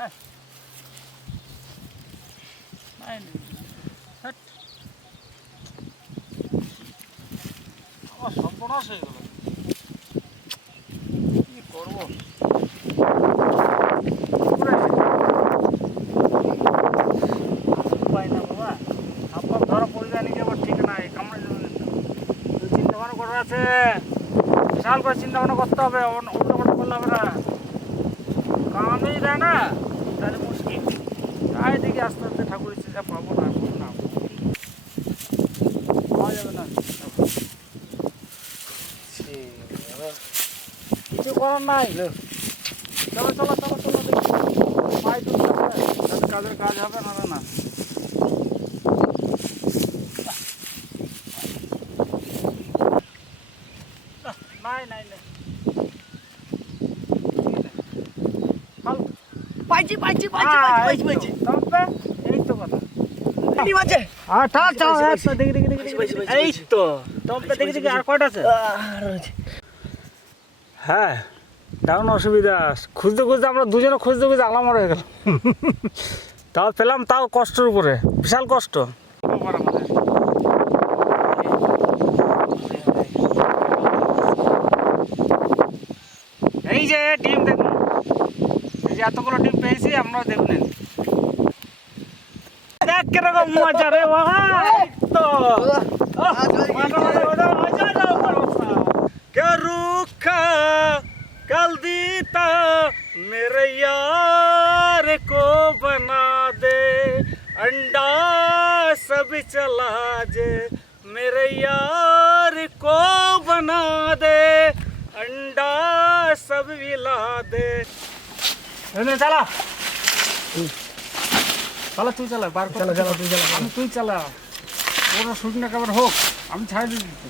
আমার সর্বনাশ হয়ে গেল, কি করবো? উপায় না বাবা, আপনার ধরা পড়ে যায় নাকি আবার ঠিক নাই, কামড়ে যাবে কিন্তু। চিন্তা ভাবনা করার আছে, বিশাল করে চিন্তা ভাবনা করতে হবে, উল্টো পাল্টা করলে হবে না। কামই দেয় না তাহলে মুশকিল। তাই দেখি আস্তে আস্তে ঠাকুর ইচ্ছে যা পাবো না পাওয়া যাবে না, কিছু করার নাই। চলো চলো চলো চলো দেখি পাই তুমি কাজের কাজ হবে না না। নাই নাই নাই পাইছি পাইছি পাইছি পাইছি পাইছি তবে এই তো কথা। কি বাজে? দেখি দেখি দেখি এই তো তবে দেখি দেখি আর কয়টা আছে? হ্যাঁ দারুণ অসুবিধা, খুঁজতে খুঁজতে আমরা দুজনে খুঁজতে খুঁজতে আলামর হয়ে গেল। তাও পেলাম, তাও কষ্টের উপরে, বিশাল কষ্ট। এই যে ডিম দেখুন, এই যে এতগুলো ডিম পেয়েছি, আপনারা দেখুন। দেখ কিরকম মজা রে বাবা, তো क्या रूखा कल दीता मेरे यार को बना दे, अंडा सब चला जे मेरे यार को बना दे, अंडा सब विला दे। चला चला তুই চালা, বার চলো চলো তুই চলো। আমি তুই চালা, ওরা শুটিং একেবারে হোক, আমি ছাড়ে দিচ্ছি।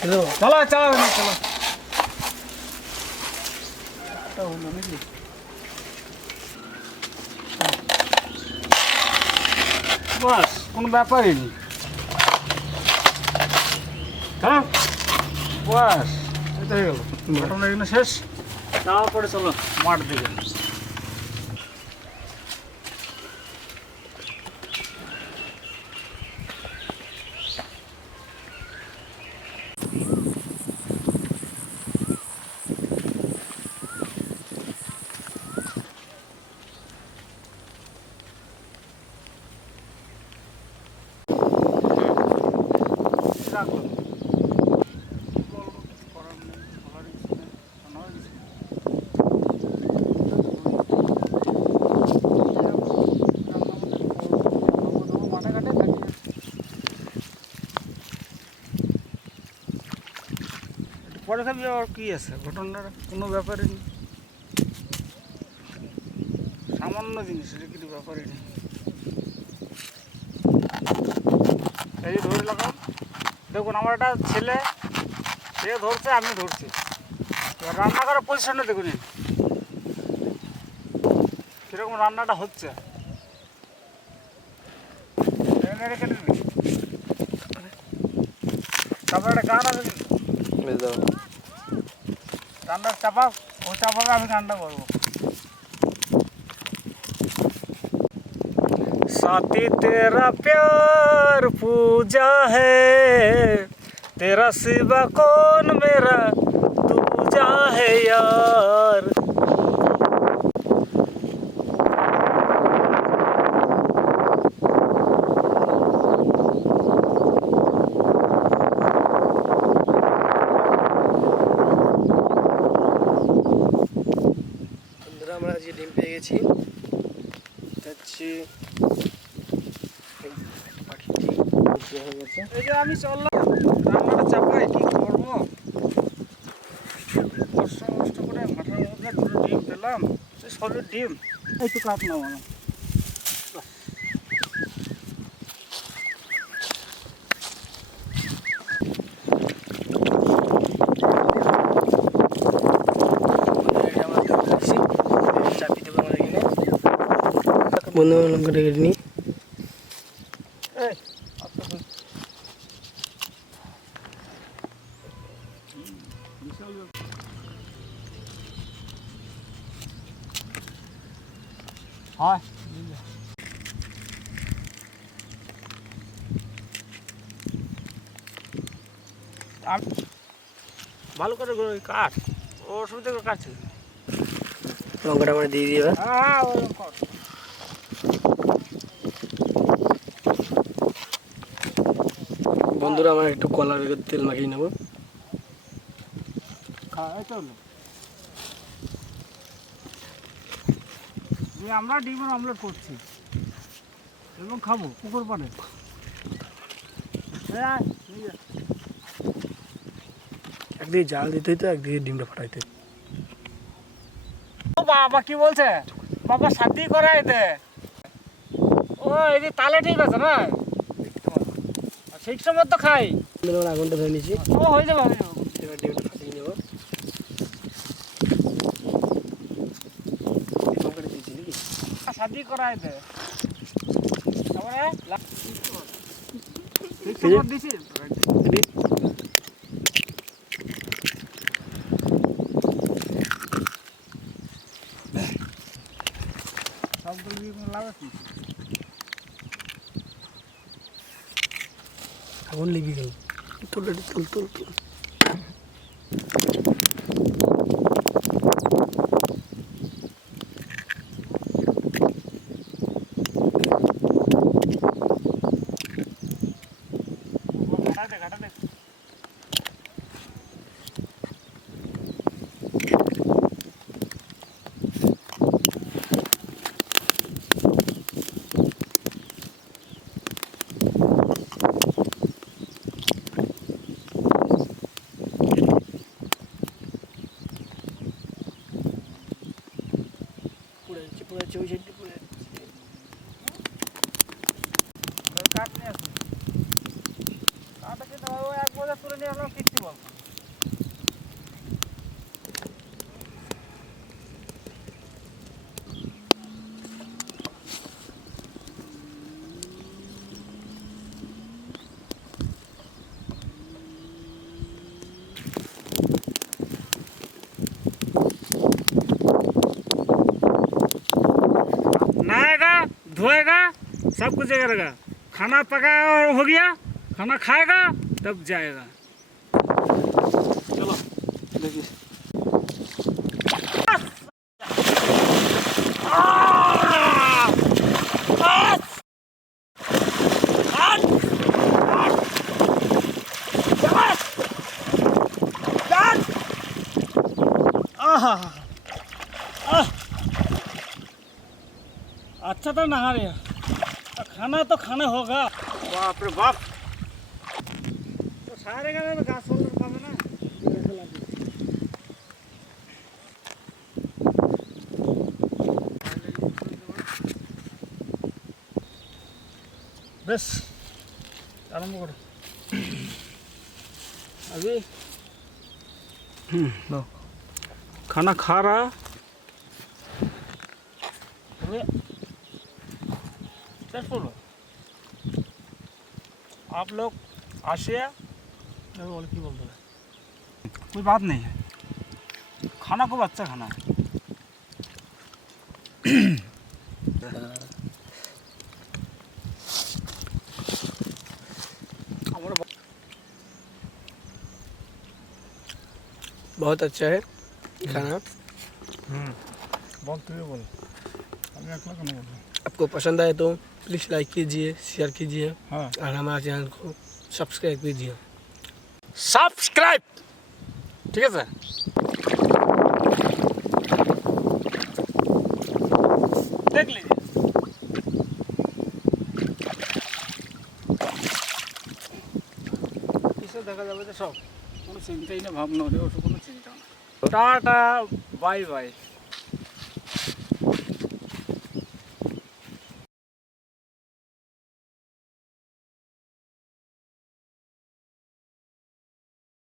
হ্যালো চলো চলো চলো, হলো নাকি? বাস কোনো ব্যাপারই নেই। হ্যাঁ বাস এটা হয়ে গেল, ঘটনা এখানে শেষ। তারপরে চলো মাঠ দিকে। রাখলো পরে খাবি, আর কি আছে, ঘটনার কোনো ব্যাপারই নেই, সামান্য জিনিস, এটা কিছু ব্যাপারই নেই। এই যে ধরে লাগাম, দেখুন আমার একটা ছেলে, সে ধরছে আমি ধরছি, এবার রান্না করার পজিশনটা দেখুন কীরকম রান্নাটা হচ্ছে। তারপরে একটা গান আছে কিন্তু, গানটা চাপা, ও চাপাবে, আমি গানটা করবো। साथी तेरा प्यार पूजा है, तेरा सिवा कौन मेरा दूजा है यार। আমরা আজকে ডিম পেয়ে গেছি, যাচ্ছি এই যে আমি চললাম, রান্নাটা চাপাই, কি করবো, কষ্ট কষ্ট করে মাথার মধ্যে দুটো ডিম পেলাম, সে সবের ডিম একটু কাটলাম আমার। বন্ধু লঙ্কা ডেকে নিই। হয় ভালো করে কাট অসুবিধা করে কাটছে লঙ্কাটা মানে দিয়ে দিবে। হ্যাঁ ওই কর বন্ধুরা আমার একটু কলার তেল মাখিয়ে নেবো। আমরা ডিমের অমলেট করছি এবং খাবো পুকুর পাড়ে। একদিকে জাল দিতে হইতো, একদিকে ডিমটা ফাটাইতে। ও বাবা কি বলছে বাবা শাদি করাই দে। ও এই তালে ঠিক আছে না সেই সময় তো খাই। আগুনটা ধরে নিয়েছি, ও হয়ে যাবে হয়ে যাবে। এবার ডিমটা ফাটিয়ে নেবো। লঙ্কাটা দিয়েছি নাকি? শাদি করাই দে তারপরে দিছি সবগুলো দিয়ে কোনো লাভ আছে? আগুন লেগে গেল। তুল তুল তুল তুল। ঘাটা দে পুরো ওই সাইডটা পুরো কাঠ নিয়ে আসুন কাঠটা কিন্তু ও এক বোঝা তুলে নিয়ে আমরা কিচ্ছু বলবো नहाएगा धोएगा सब कुछ करेगा खाना पकाया और हो गया खाना खाएगा तब जाएगा চলো দেখি। अच्छा तो नहा रहे खाना तो खाना होगा बाप रे बाप तो सारे गाने में घास होल पावे ना बस आरंभ करो अभी लो खाना खा रहा आप लोग आशिया बोल की बोलते हैं कोई बात नहीं है खाना खूब अच्छा खाना है बहुत अच्छा है खाना। बोल तू ही बोल अभी अकेला करना बोल आपको पसंद आए तो प्लीज़ लाइक कीजिए, शेयर कीजिए हाँ और हमारे चैनल को सब्सक्राइब कीजिए। सब्सक्राइब ठीक है सर देख लीजिए इसे देखा जाए तो सब কোনো চিন্তাই না ভাবনা হলে ওটা কোনো চিন্তা না টাটা বাই বাই